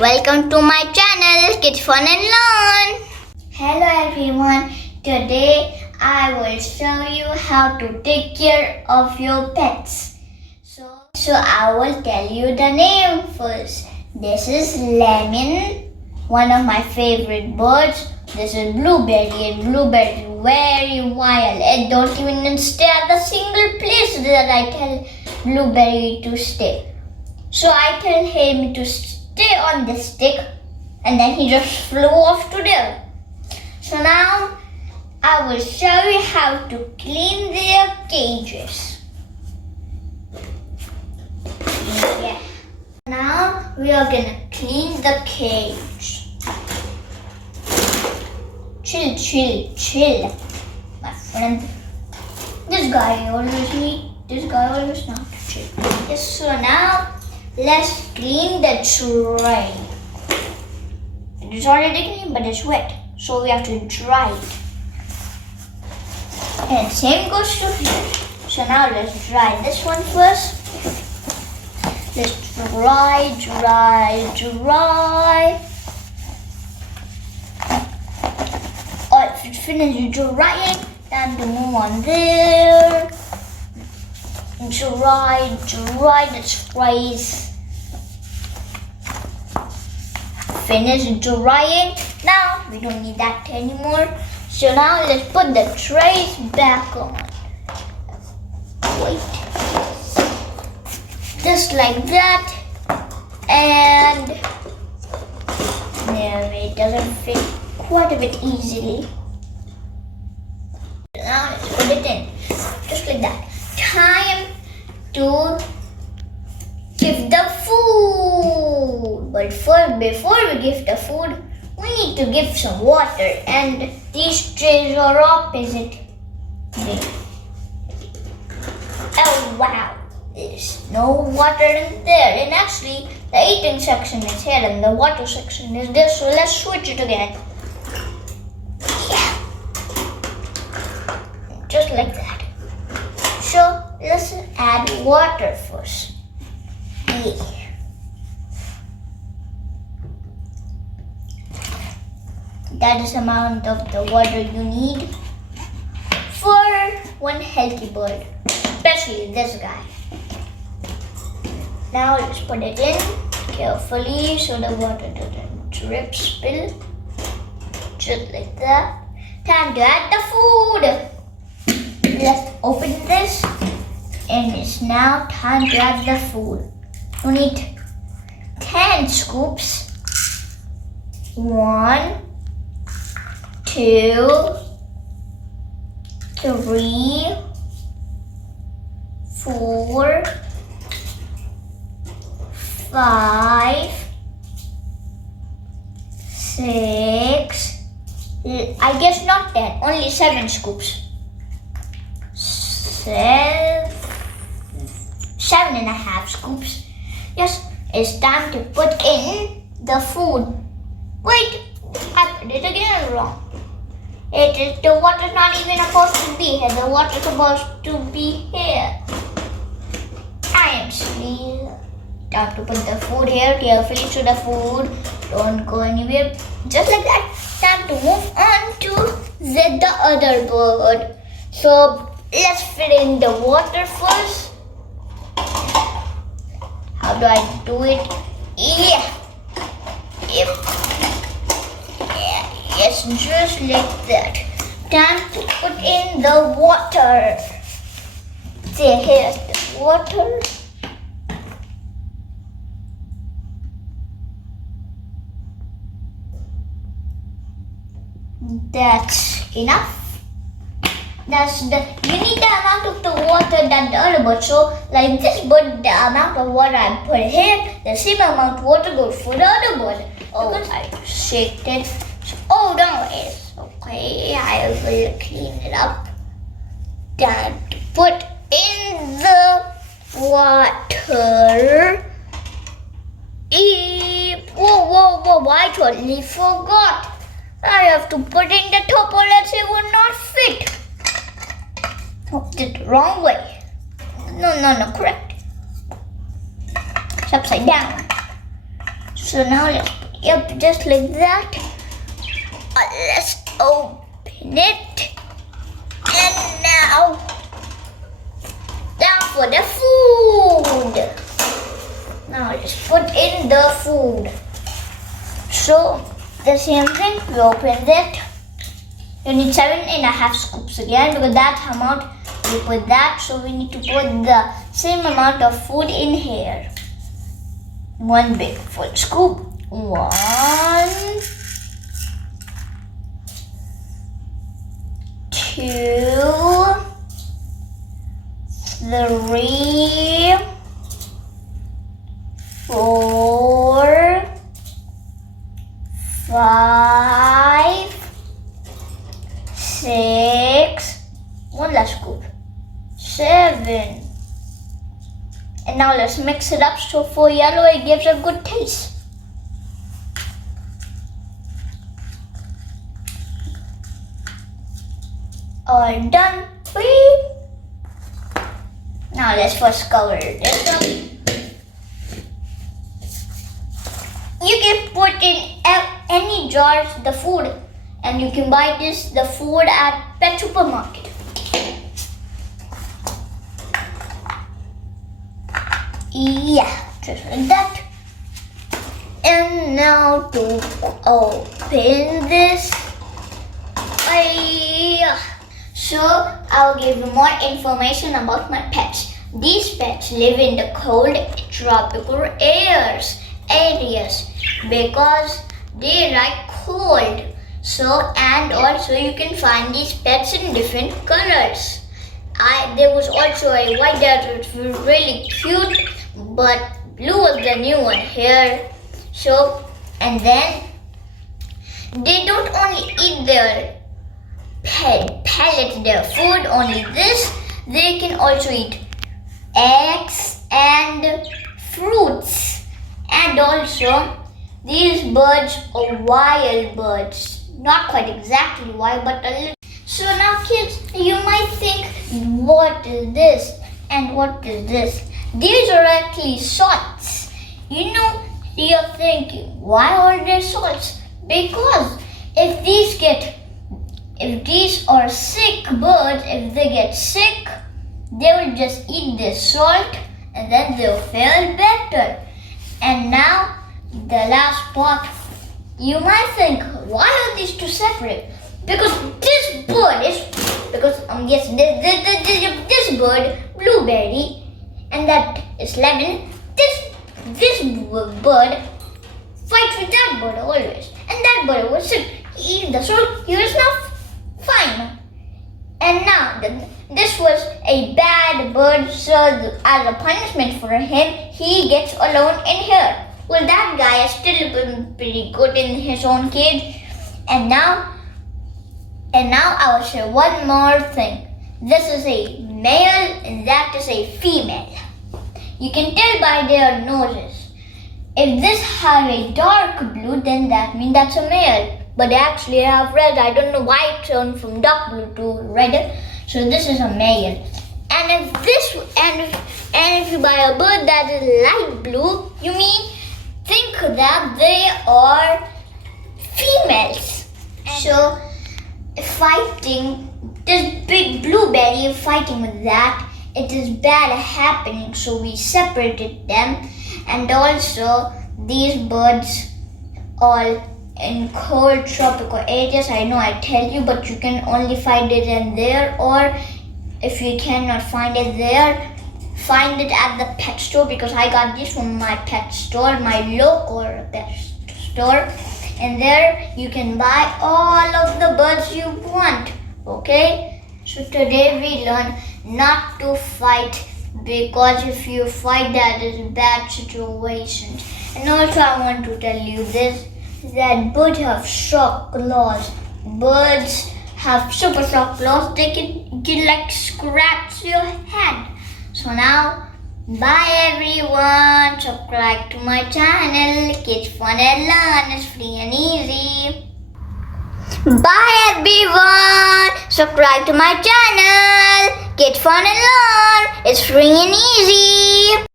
Welcome to my channel, Kids Fun and Learn. Hello everyone. Today I will show you how to take care of your pets. So I will tell you the name first. This is Lemon, one of my favorite birds. This is Blueberry, and Blueberry is very wild. It don't even stay at the single place that I tell Blueberry to stay. So I tell him to stay on this stick, and then he just flew off to there. So now I will show you how to clean their cages. Yeah. Now we are gonna clean the cage. Chill, my friend. This guy always not chill. Yes, so now let's clean the tray. It is already clean, but it's wet, so we have to dry it. And same goes to here. So now let's dry this one first. Let's dry. If it's finished drying, time to move on there. Dry the trays. Finished drying. Now we don't need that anymore. So now let's put the trays back on. Wait. Just like that. And no, it doesn't fit quite a bit easily. Now let's put it in. Just like that. Time to give the food. But first, before we give the food, we need to give some water. And these trays are opposite. Oh wow, there's no water in there. And actually, the eating section is here and the water section is there. So let's switch it again. Yeah. Just like that. So let's add water first. Yeah. That is the amount of the water you need for one healthy bird, especially this guy. Now let's put it in carefully so the water doesn't spill. Just like that. Time to add the food. Let's open this, and it's now time to add the food. We need 10 scoops. 1, 2, 3, 4, 5, 6. I guess not 10, only 7 scoops. 7.5 scoops. Yes, it's time to put in the food. Wait, I put it again wrong. The water's not even supposed to be here. The water's supposed to be here. I am silly. Time to put the food here carefully so the food don't go anywhere. Just like that. Time to move on to the other bird. So let's fill in the water first. How do I do it? Yeah. Yes, just like that. Time to put in the water. See, here's the water. That's enough. You need the amount of the water that the other bird. So like this bird, the amount of water I put here, the same amount of water goes for the other bird. Oh, I shaked it. Oh no, it's okay. I will clean it up. Time to put in the water. Whoa, I totally forgot. I have to put in the top or else it will not fit. Hooked it the wrong way. No, correct. It's upside down. So now yep, just like that. Let's open it. And now for the food. Now just put in the food. So the same thing, we open it. You need 7.5 scoops again because that's how amount we put that. So we need to put the same amount of food in here. One big full scoop. 1, 2, 3, 4, 5, 6, one last scoop, 7. And now let's mix it up so for yellow it gives a good taste. All done. Now let's first cover this up. You can put in any jars the food, and you can buy the food at pet supermarket. Yeah, just like that. And now to open this. So I'll give you more information about my pets. These pets live in the cold tropical areas because they like cold. So and also you can find these pets in different colors. There was also a white that was really cute, but blue was the new one here. So and then they don't only eat their pellets, their food, only this. They can also eat eggs and fruits. And also these birds are wild birds. Not quite exactly wild, but a little. So now kids, you might think, what is this and what is this? These are actually salts. You know, you're thinking, why are there salts? Because if these are sick birds, if they get sick, they will just eat this salt and then they'll feel better. And now the last part, you might think, why are these two separate? Because this bird is, this bird, blueberry, and that is lemon. This bird fights with that bird always, and that bird was sick. He eats the salt. He was now fine. And now this was a bad bird, so as a punishment for him, he gets alone in here. Well, that guy is still pretty good in his own cage. And now I will share one more thing. This is a male and that is a female. You can tell by their noses. If this has a dark blue, then that means that's a male. But they actually have red. I don't know why it turned from dark blue to red. So this is a male. And if you buy a bird that is light blue, you think that they are females. So fighting this big blueberry, fighting with that, it is bad happening. So we separated them. And also these birds all in cold tropical areas. I know I tell you, but you can only find it in there, or if you cannot find it there, find it at the pet store, because I got this from my pet store, my local pet store, and there you can buy all of the birds you want. Okay, so today we learn not to fight, because if you fight, that is a bad situation. And also I want to tell you this, that birds have sharp claws. Birds have super sharp claws. They can like scratch your head. So now, bye everyone. Subscribe to my channel. Kids Fun and Learn. It's free and easy. Bye everyone. Subscribe to my channel. Kids Fun and Learn. It's free and easy.